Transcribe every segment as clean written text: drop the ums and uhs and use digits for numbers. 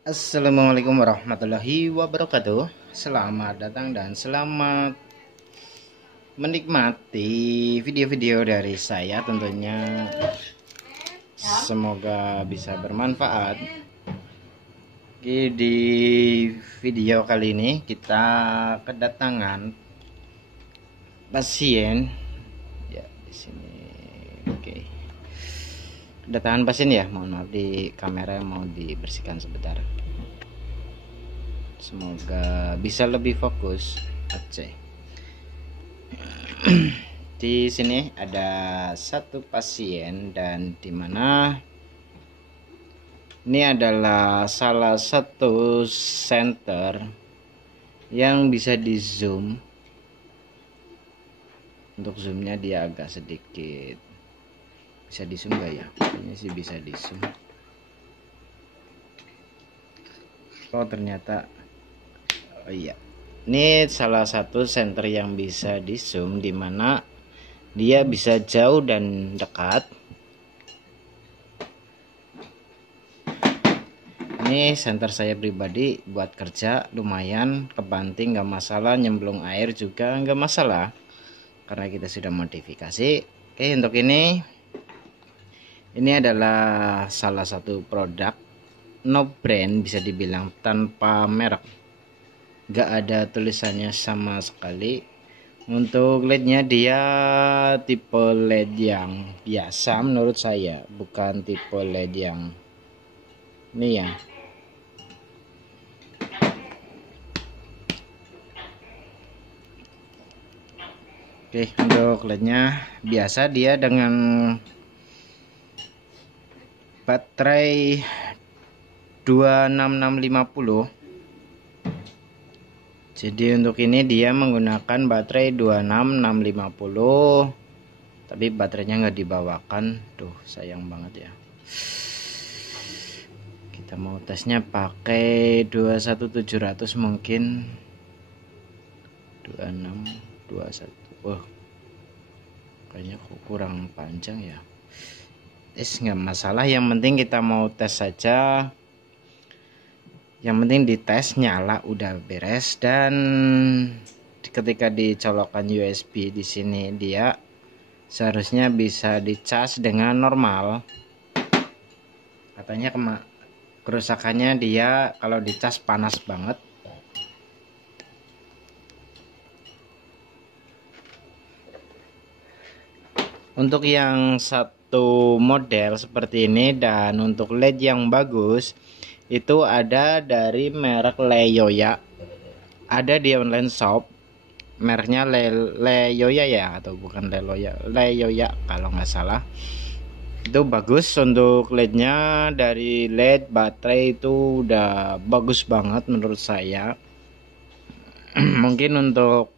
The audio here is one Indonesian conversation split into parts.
Assalamualaikum warahmatullahi wabarakatuh. Selamat datang dan selamat menikmati video-video dari saya tentunya. Semoga bisa bermanfaat. Oke, di video kali ini kita kedatangan pasien ya di sini. Oke. Kedatangan pasien ya, mohon maaf di kamera mau dibersihkan sebentar. Semoga bisa lebih fokus. Aceh. Di sini ada satu pasien dan dimana ini adalah salah satu center yang bisa di zoom. Untuk zoomnya dia agak sedikit bisa di zoom gak ya? Ini sih bisa di zoom. Oh ternyata, oh iya, ini salah satu center yang bisa di zoom, dimana dia bisa jauh dan dekat. Ini center saya pribadi buat kerja lumayan kebanting, nggak masalah, nyemplung air juga nggak masalah karena kita sudah modifikasi. Oke, untuk ini adalah salah satu produk no brand, bisa dibilang tanpa merek, gak ada tulisannya sama sekali. Untuk LED-nya dia tipe LED yang biasa menurut saya, bukan tipe LED yang ini ya. Oke, untuk LED-nya biasa, dia dengan baterai 26650. Jadi untuk ini dia menggunakan baterai 26650, tapi baterainya nggak dibawakan. Tuh sayang banget ya. Kita mau tesnya pakai 21700 mungkin. 2621. Wah, kayaknya kurang panjang ya. Nggak masalah, yang penting kita mau tes saja. Yang penting dites nyala udah beres, dan ketika dicolokkan USB di sini dia seharusnya bisa dicas dengan normal. Katanya kerusakannya dia kalau dicas panas banget. Untuk yang satu model seperti ini dan untuk LED yang bagus itu ada dari merek Leyoya, ada di online shop, mereknya Leyoya ya, atau bukan Leyoya kalau nggak salah. Itu bagus untuk LED-nya, dari LED baterai itu udah bagus banget menurut saya. Mungkin untuk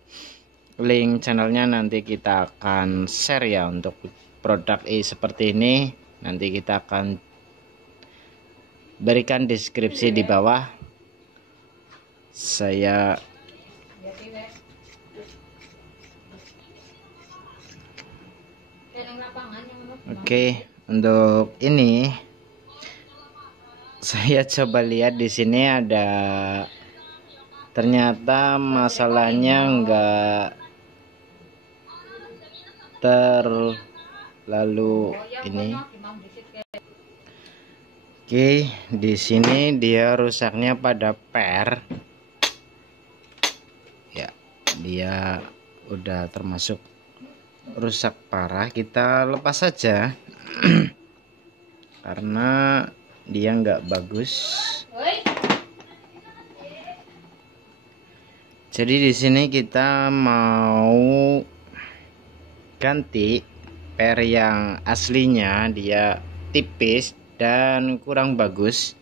link channelnya nanti kita akan share ya. Untuk produk seperti ini nanti kita akan berikan deskripsi di bawah. Saya Oke, untuk ini saya coba lihat di sini ada, ternyata masalahnya enggak terlalu ini. Oke, di sini dia rusaknya pada per. Ya, dia udah termasuk rusak parah. Kita lepas saja karena dia nggak bagus. Jadi di sini kita mau ganti per yang aslinya dia tipis dan kurang bagus.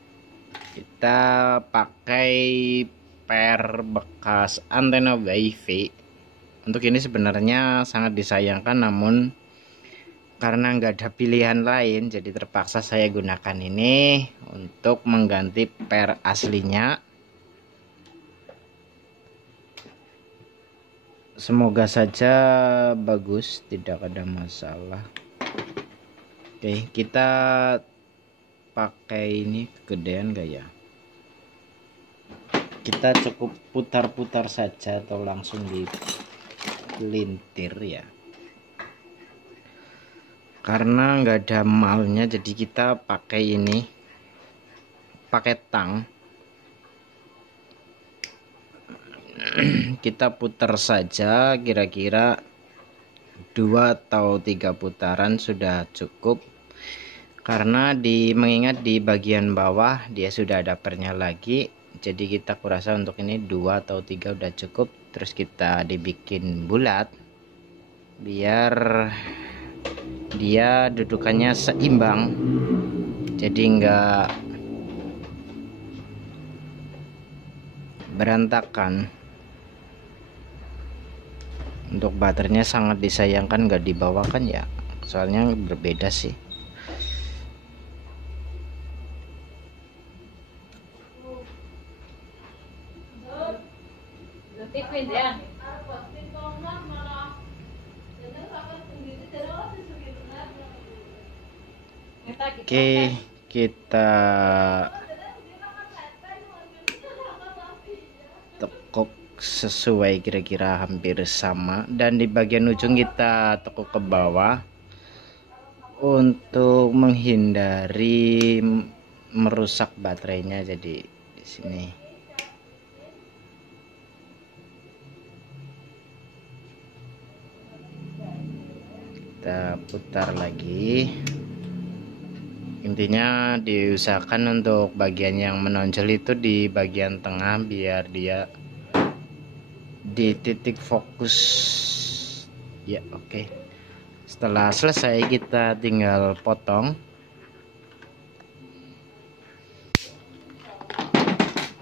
Kita pakai per bekas antena WiFi. Untuk ini sebenarnya sangat disayangkan, namun karena nggak ada pilihan lain jadi terpaksa saya gunakan ini untuk mengganti per aslinya. Semoga saja bagus, tidak ada masalah. Oke, kita pakai ini kegedean gak ya? kita cukup putar-putar saja atau langsung dipelintir ya, karena nggak ada malnya, jadi kita pakai ini, pakai tang. Kita putar saja, kira-kira 2 atau 3 putaran sudah cukup, karena mengingat di bagian bawah dia sudah ada pernya lagi, jadi kita kurasa untuk ini 2 atau 3 udah cukup. Terus kita dibikin bulat biar dia dudukannya seimbang, jadi enggak berantakan. Untuk baterainya sangat disayangkan nggak dibawakan ya, soalnya berbeda sih. Oke, kita tekuk sesuai kira-kira hampir sama, dan di bagian ujung kita tekuk ke bawah untuk menghindari merusak baterainya. Jadi di sini kita putar lagi. Intinya diusahakan untuk bagian yang menonjol itu di bagian tengah biar dia di titik fokus ya. Oke, setelah selesai kita tinggal potong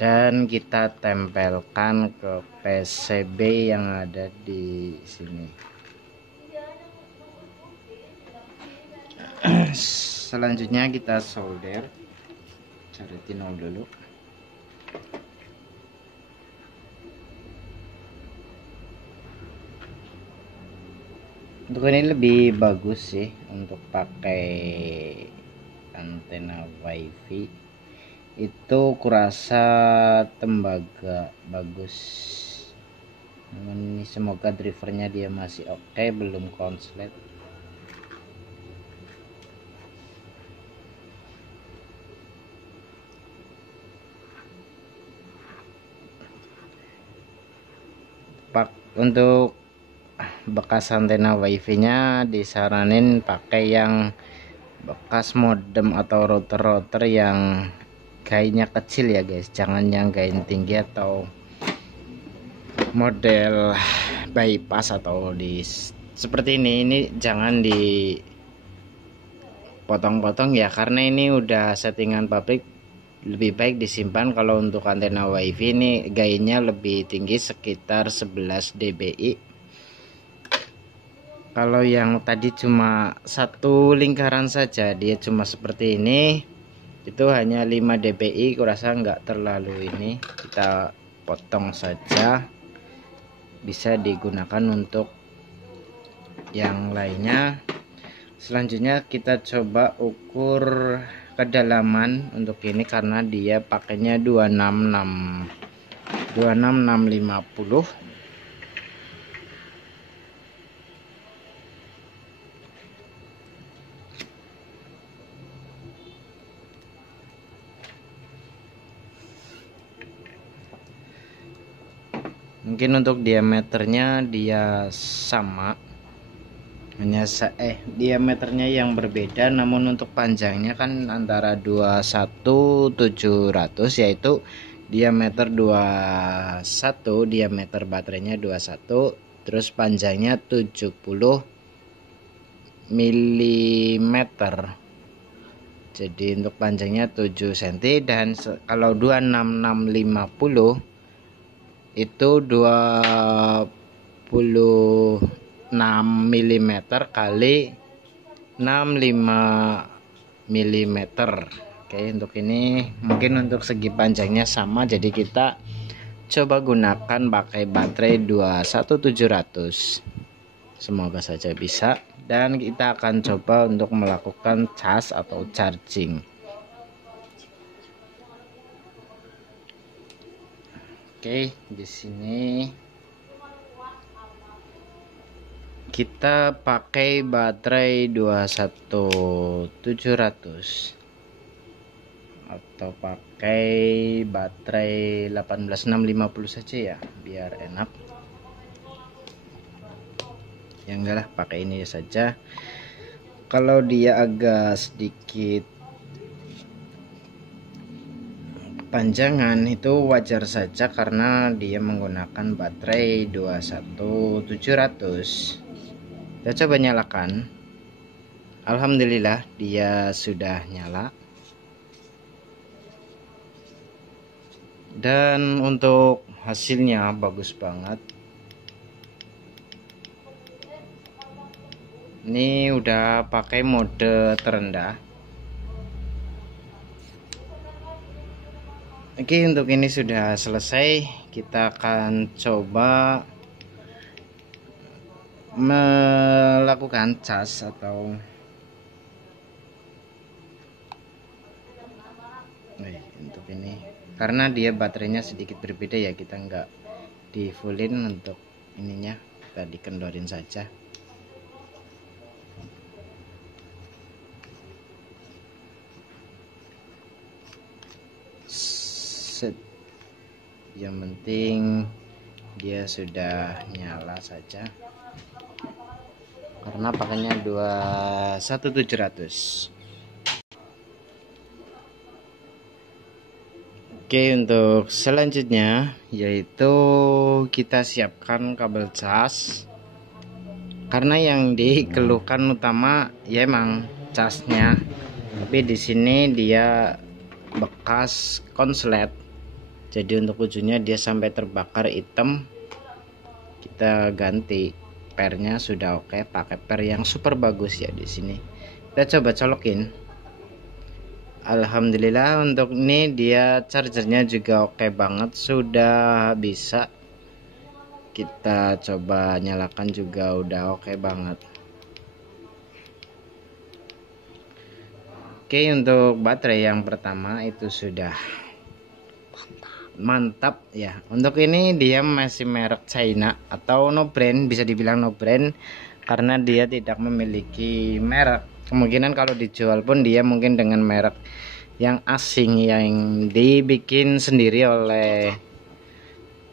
dan kita tempelkan ke PCB yang ada di sini. Selanjutnya kita solder, cari tinol dulu. Untuk ini lebih bagus sih untuk pakai antena wifi, itu kurasa tembaga bagus. Namun ini semoga drivernya dia masih oke, belum konslet. Untuk bekas antena wifi nya disaranin pakai yang bekas modem atau router yang gainnya kecil ya guys, jangan yang gain tinggi atau model bypass atau seperti ini jangan dipotong-potong ya, karena ini udah settingan pabrik. Lebih baik disimpan. Kalau untuk antena wifi ini gainnya lebih tinggi, sekitar 11 dBi. Kalau yang tadi cuma satu lingkaran saja, dia cuma seperti ini, itu hanya 5 dBi, kurasa nggak terlalu ini. Kita potong saja, bisa digunakan untuk yang lainnya. Selanjutnya kita coba ukur kedalaman untuk ini, karena dia pakainya 26650. Mungkin untuk diameternya dia sama, hanya diameternya yang berbeda, namun untuk panjangnya kan antara 21700, yaitu diameter 21, diameter baterainya 21, terus panjangnya 70 mm. Jadi untuk panjangnya 7 cm, dan kalau 26650 itu 26 mm kali 65 mm. Oke, untuk ini mungkin untuk segi panjangnya sama, jadi kita coba gunakan pakai baterai 21700. Semoga saja bisa, dan kita akan coba untuk melakukan cas atau charging. Oke, di sini kita pakai baterai 21700 atau pakai baterai 18650 saja ya, biar enak. Ya enggak lah, pakai ini saja. Kalau dia agak sedikit panjangan itu wajar saja karena dia menggunakan baterai 21700. Kita coba nyalakan. Alhamdulillah dia sudah nyala. Dan untuk hasilnya bagus banget. Ini udah pakai mode terendah. Oke, untuk ini sudah selesai. Kita akan coba melakukan cas atau untuk ini karena dia baterainya sedikit berbeda ya, kita nggak di fullin untuk ininya, kita dikendorin saja. Yang penting dia sudah nyala saja karena pakainya 21700. Oke, untuk selanjutnya yaitu kita siapkan kabel cas, karena yang dikeluhkan utama ya emang casnya, tapi di sini dia bekas konslet. Jadi untuk ujungnya dia sampai terbakar hitam. Kita ganti pernya, sudah oke, pakai per yang super bagus ya di sini. Kita coba colokin. Alhamdulillah untuk ini dia chargernya juga oke banget, sudah bisa. Kita coba nyalakan juga udah oke banget. Oke, untuk baterai yang pertama itu sudah mantap ya. Untuk ini dia masih merek China atau no brand, bisa dibilang no brand karena dia tidak memiliki merek. Kemungkinan kalau dijual pun dia mungkin dengan merek yang asing yang dibikin sendiri oleh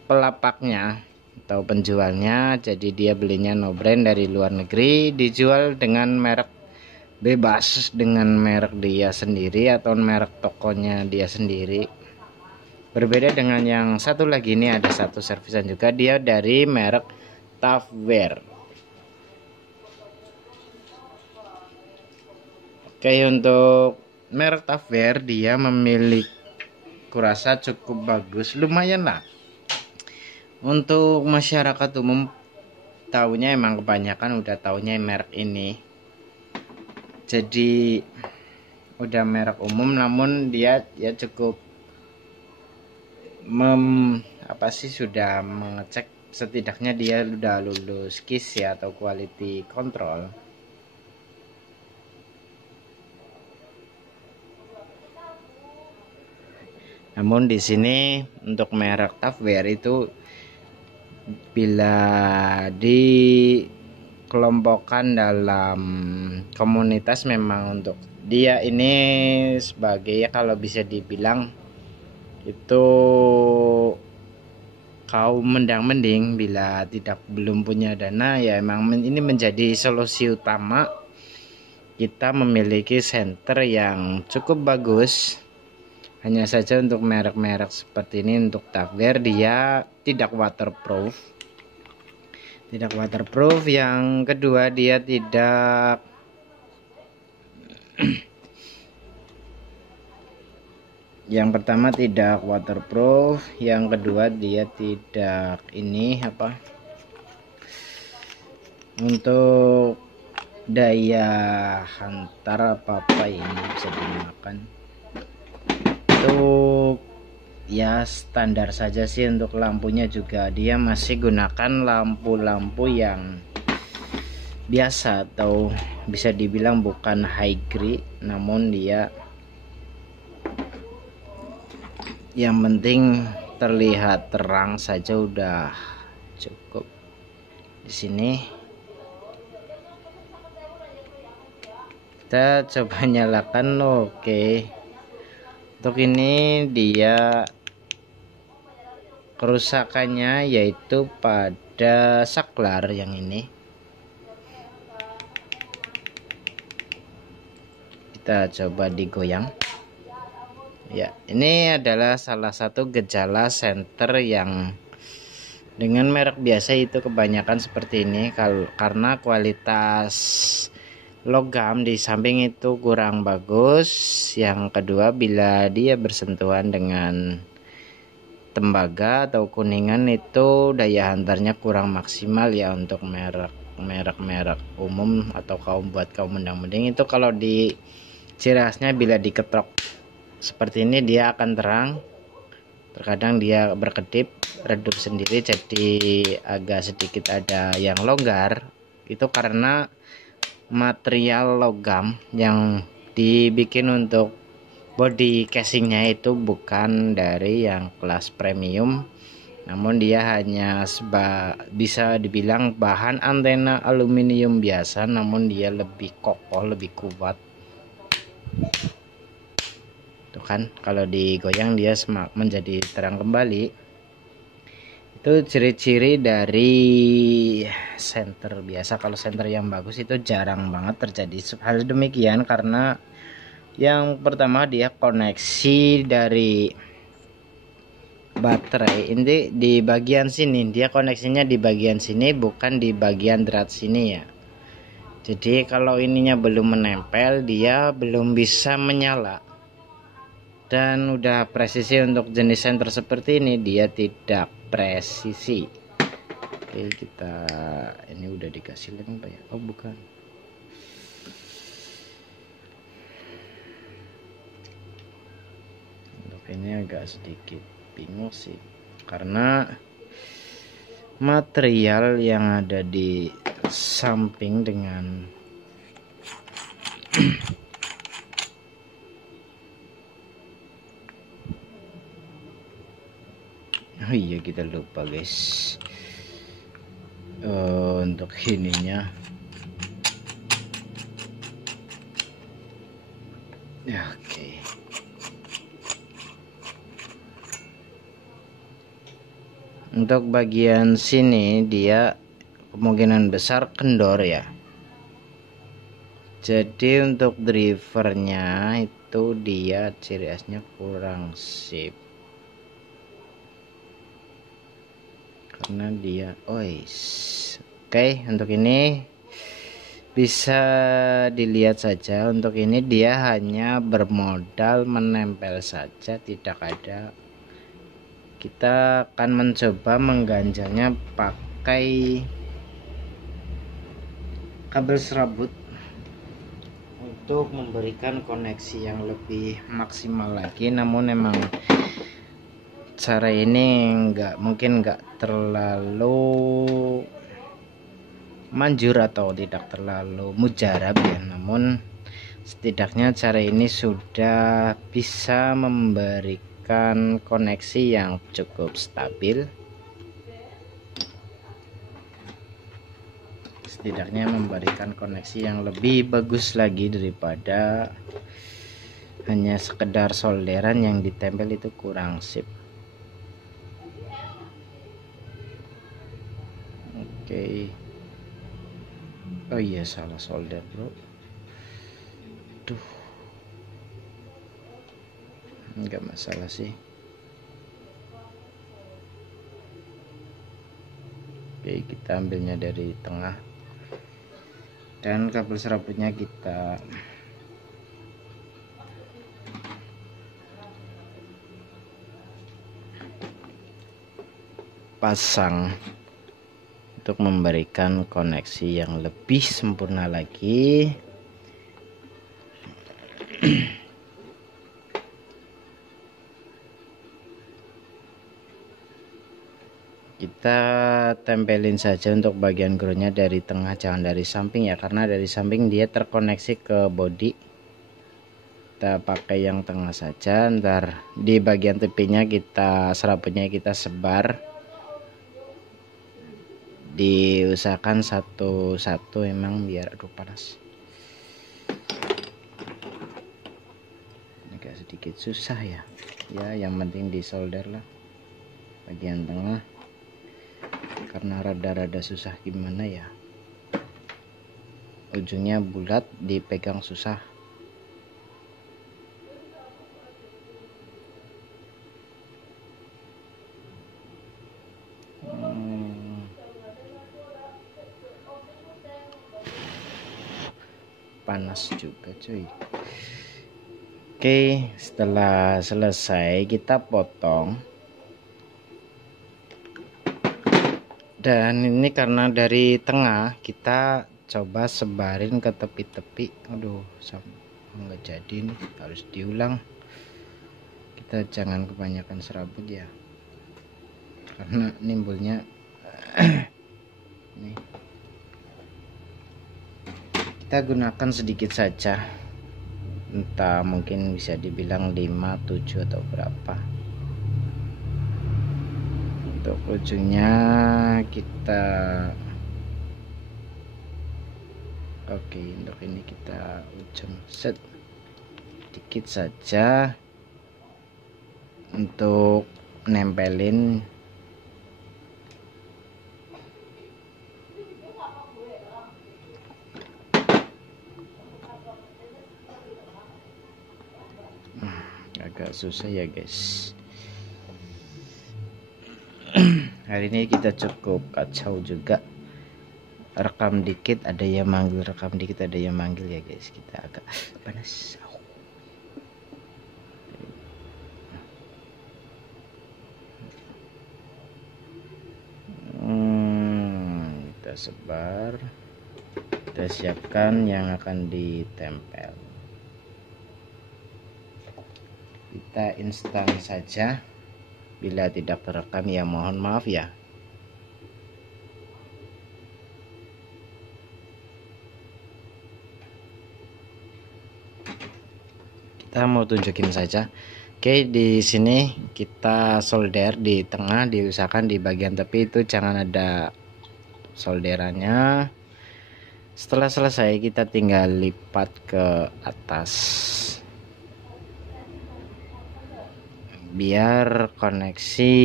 pelapaknya atau penjualnya. Jadi dia belinya no brand dari luar negeri, dijual dengan merek bebas, dengan merek dia sendiri atau merek tokonya dia sendiri. Berbeda dengan yang satu lagi, ini ada satu servisan juga, dia dari merek Tafware. Oke, untuk merek Tafware dia memiliki, kurasa cukup bagus, lumayan lah. Untuk masyarakat umum tahunya emang kebanyakan udah tahunya merek ini. Jadi udah merek umum, namun dia ya cukup sudah mengecek, setidaknya dia udah lulus KIS ya atau quality control. Namun di sini untuk merek Tafware itu bila dikelompokkan dalam komunitas memang untuk dia ini sebagai ya kalau bisa dibilang itu kaum mendang-mending, bila belum punya dana ya emang ini menjadi solusi utama kita memiliki senter yang cukup bagus. Hanya saja untuk merek-merek seperti ini, untuk Tafware dia tidak waterproof. Yang kedua dia tidak yang pertama tidak waterproof, yang kedua dia tidak untuk daya hantar apa ini bisa digunakan. Untuk ya standar saja sih. Untuk lampunya juga dia masih gunakan lampu-lampu yang biasa atau bisa dibilang bukan high grade, namun dia yang penting terlihat terang saja udah cukup. Di sini kita coba nyalakan. Oke, untuk ini dia kerusakannya yaitu pada saklar yang ini. Kita coba digoyang. Ya, ini adalah salah satu gejala senter yang dengan merek biasa itu kebanyakan seperti ini, karena kualitas logam di samping itu kurang bagus. Yang kedua, bila dia bersentuhan dengan tembaga atau kuningan itu daya hantarnya kurang maksimal ya untuk merek umum atau buat kaum mendang-mending itu. Kalau di ciri khasnya bila diketok seperti ini dia akan terang, terkadang dia berkedip, redup sendiri, jadi agak sedikit ada yang longgar. Itu karena material logam yang dibikin untuk body casingnya itu bukan dari yang kelas premium, namun dia hanya bisa dibilang bahan antena aluminium biasa, namun dia lebih kokoh, lebih kuat. Tuh kan, kalau digoyang dia menjadi terang kembali. Itu ciri-ciri dari senter biasa. Kalau senter yang bagus itu jarang banget terjadi hal demikian, karena yang pertama dia koneksi dari baterai ini di bagian sini, dia koneksinya di bagian sini bukan di bagian drat sini ya. Jadi kalau ininya belum menempel dia belum bisa menyala. Dan udah presisi untuk jenis senter seperti ini dia tidak presisi. Oke, kita ini udah dikasih lem apa ya? Oh bukan. Ini agak sedikit bingung sih, karena material yang ada di samping dengan oh iya, kita lupa guys, untuk ininya ya. Oke. Untuk bagian sini dia kemungkinan besar kendor ya. Jadi untuk drivernya itu dia ciri khasnya kurang sip, karena dia Oke, untuk ini bisa dilihat saja. Untuk ini dia hanya bermodal menempel saja, tidak ada. Kita akan mencoba mengganjalnya pakai kabel serabut untuk memberikan koneksi yang lebih maksimal lagi. Namun memang cara ini mungkin nggak terlalu manjur atau tidak terlalu mujarab ya, namun setidaknya cara ini sudah bisa memberikan koneksi yang cukup stabil, setidaknya memberikan koneksi yang lebih bagus lagi daripada hanya sekedar solderan yang ditempel itu kurang sip. Oke. Oh iya, salah solder bro. Duh, enggak masalah sih. Oke, kita ambilnya dari tengah dan kabel serabutnya kita pasang untuk memberikan koneksi yang lebih sempurna lagi. Kita tempelin saja untuk bagian groundnya dari tengah, jangan dari samping ya, karena dari samping dia terkoneksi ke body. kita pakai yang tengah saja. Ntar di bagian tepinya kita serabutnya kita sebar, diusahakan satu-satu emang biar aduh panas, agak sedikit susah ya yang penting disolder lah bagian tengah, karena rada-rada susah gimana ya, ujungnya bulat dipegang susah. Panas juga cuy. Oke, setelah selesai kita potong. Dan ini karena dari tengah kita coba sebarin ke tepi-tepi. Aduh, nggak jadi nih, harus diulang. Kita jangan kebanyakan serabut ya, karena nimbulnya nih. Kita gunakan sedikit saja, entah mungkin bisa dibilang 5, 7 atau berapa. Untuk ujungnya kita oke, untuk ini kita ujung set dikit saja untuk nempelin. Agak susah ya guys. Hari ini kita cukup kacau juga, rekam dikit ada yang manggil, rekam dikit ada yang manggil ya guys, kita agak panas. Kita sebar, kita siapkan yang akan ditempel. Kita instan saja, bila tidak terekam ya mohon maaf ya. Kita mau tunjukin saja. Oke, di sini kita solder di tengah, diusahakan di bagian tepi itu jangan ada solderannya. Setelah selesai kita tinggal lipat ke atas biar koneksi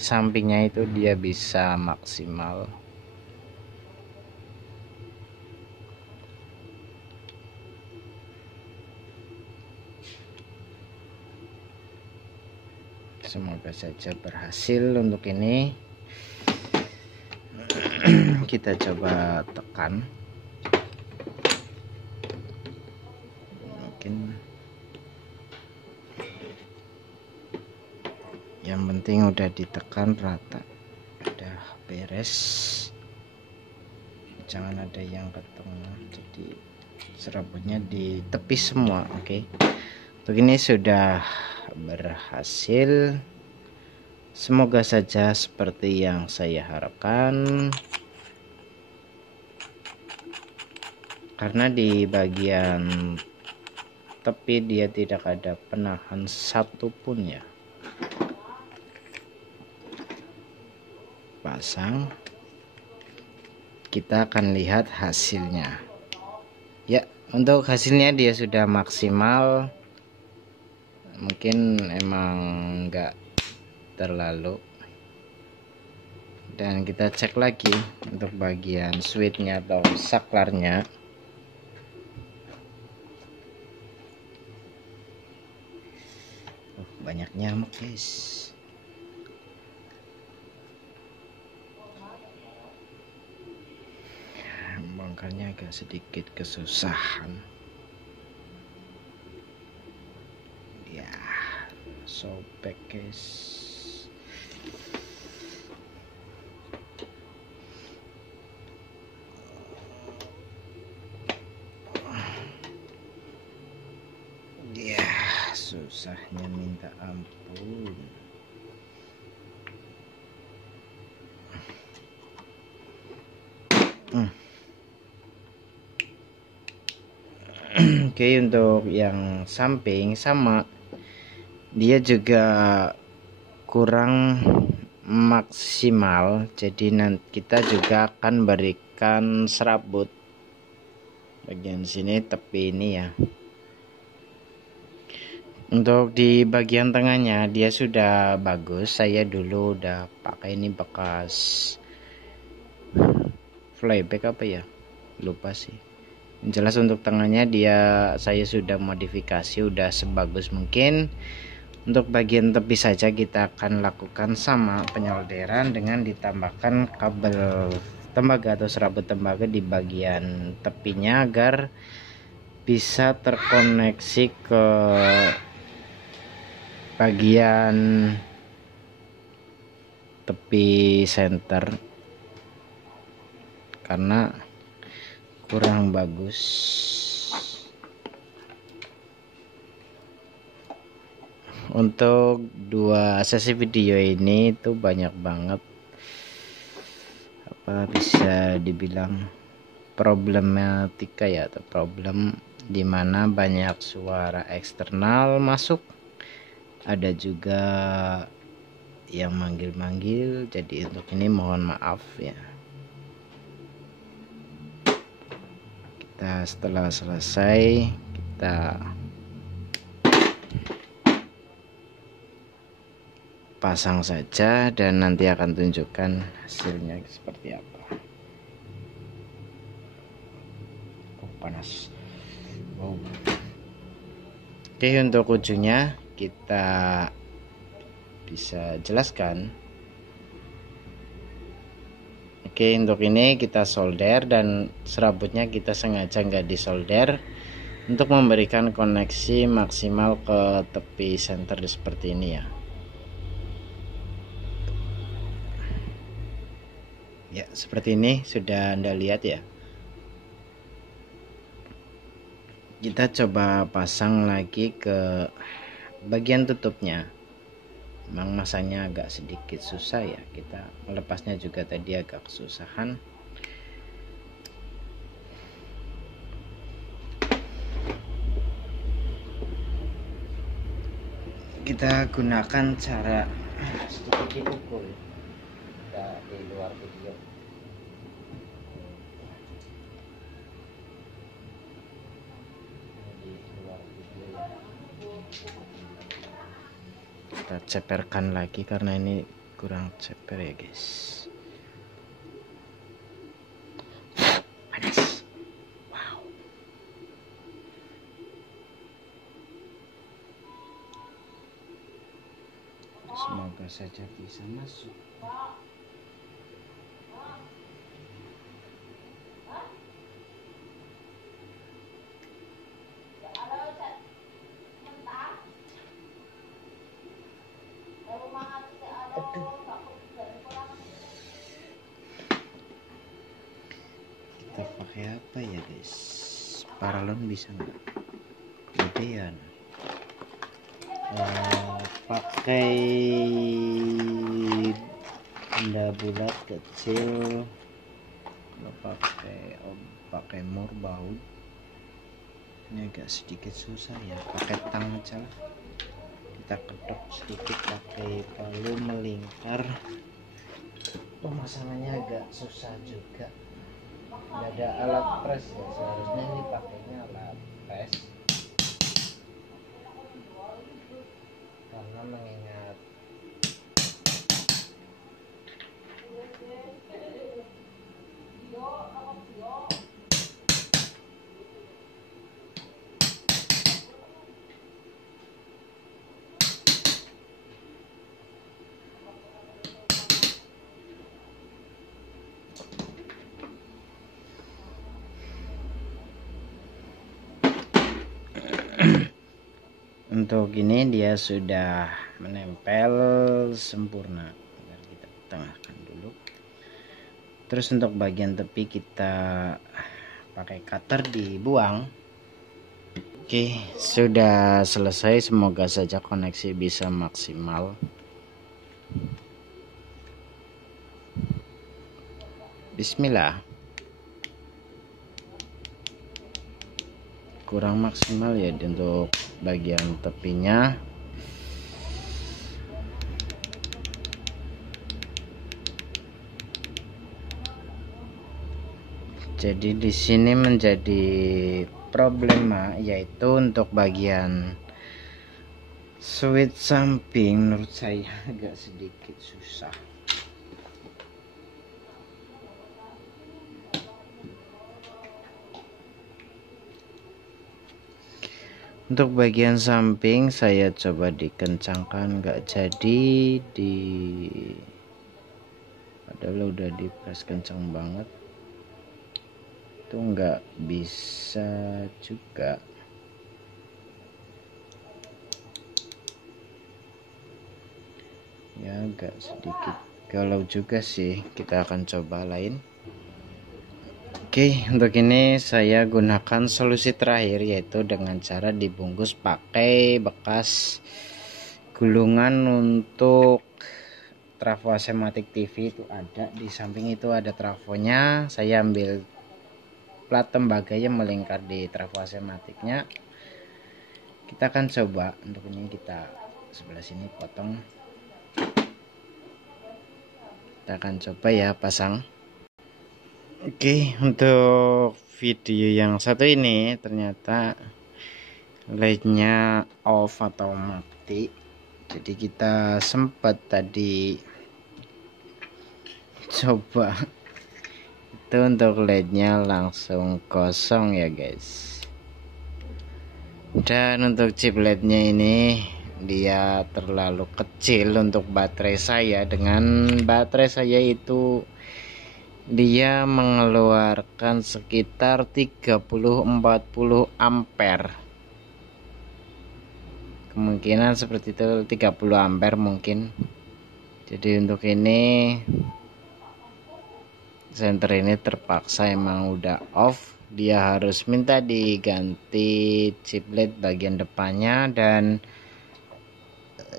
sampingnya itu dia bisa maksimal. Semoga saja berhasil untuk ini. Kita coba tekan, mungkin yang penting udah ditekan rata, udah beres, jangan ada yang ke tengah, jadi serabutnya di tepi semua. Oke, untuk ini sudah berhasil, semoga saja seperti yang saya harapkan. Karena di bagian tepi dia tidak ada penahan satupun ya. Pasang, kita akan lihat hasilnya ya. Untuk hasilnya dia sudah maksimal, mungkin emang enggak terlalu. Dan kita cek lagi untuk bagian switchnya atau saklarnya. Banyak nyamuk guys. Bongkarnya agak sedikit kesusahan ya, sobek guys. Ya, susahnya minta ampun. Oke, untuk yang samping sama, dia juga kurang maksimal, jadi nanti kita juga akan berikan serabut bagian sini tepi ini ya. Untuk di bagian tengahnya dia sudah bagus, saya dulu udah pakai ini bekas flyback apa ya, lupa sih. Yang jelas untuk tengahnya saya sudah modifikasi udah sebagus mungkin. Untuk bagian tepi saja kita akan lakukan sama penyolderan dengan ditambahkan kabel tembaga atau serabut tembaga di bagian tepinya agar bisa terkoneksi ke bagian tepi center karena kurang bagus. Untuk 2 sesi video ini itu banyak banget apa bisa dibilang problematika ya, atau problem dimana banyak suara eksternal masuk, ada juga yang manggil-manggil, jadi untuk ini mohon maaf ya. Kita setelah selesai kita pasang saja dan nanti akan tunjukkan hasilnya seperti apa. Panas. Wow. Oke, untuk ujungnya kita bisa jelaskan. Oke, untuk ini kita solder dan serabutnya kita sengaja nggak disolder untuk memberikan koneksi maksimal ke tepi center seperti ini ya. Ya, seperti ini sudah Anda lihat ya. Kita coba pasang lagi ke bagian tutupnya. Memang masanya agak sedikit susah ya, kita melepasnya juga tadi agak kesusahan. Kita gunakan cara sedikit dipukul di luar video. Kita ceperkan lagi karena ini kurang ceper ya guys. Panas. Wow. Semoga saja bisa masuk. Kita pakai apa ya guys? Paralon bisa nggak? Kemudian pakai benda bulat kecil, pakai mur baut. Ini agak sedikit susah ya, pakai tang aja lah. Kita kedok sedikit pakai palu melingkar. Pemasangannya agak susah juga, nggak ada alat press ya, seharusnya ini pakainya alat press karena mengingat untuk ini dia sudah menempel sempurna. Kita tengahkan dulu. Terus untuk bagian tepi kita pakai cutter dibuang. Oke, sudah selesai. Semoga saja koneksi bisa maksimal. Bismillah. kurang maksimal ya untuk bagian tepinya. Jadi di sini menjadi problema, yaitu untuk bagian switch samping menurut saya agak sedikit susah. Untuk bagian samping saya coba dikencangkan, nggak jadi, padahal udah dipres kencang banget, itu nggak bisa juga. Ya agak sedikit galau juga sih, kita akan coba lain. Oke, untuk ini saya gunakan solusi terakhir, yaitu dengan cara dibungkus pakai bekas gulungan untuk trafo asematik TV. Itu ada di samping, itu ada trafonya. Saya ambil plat tembaga yang melingkar di trafo asematiknya. Kita akan coba, untuk ini kita sebelah sini potong. Kita akan coba ya pasang. Oke, untuk video yang satu ini ternyata LED-nya off atau mati. Jadi kita sempat tadi coba itu untuk LED-nya langsung kosong ya guys. Dan untuk chip LED-nya ini dia terlalu kecil untuk baterai saya. Dengan baterai saya itu dia mengeluarkan sekitar 30-40 ampere. Kemungkinan seperti itu, 30 ampere mungkin. Jadi untuk ini senter ini terpaksa emang udah off. Dia harus minta diganti chip LED bagian depannya, dan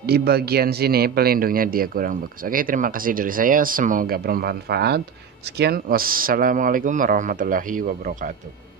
di bagian sini pelindungnya dia kurang bagus. Oke, terima kasih dari saya, semoga bermanfaat. Sekian, wassalamualaikum warahmatullahi wabarakatuh.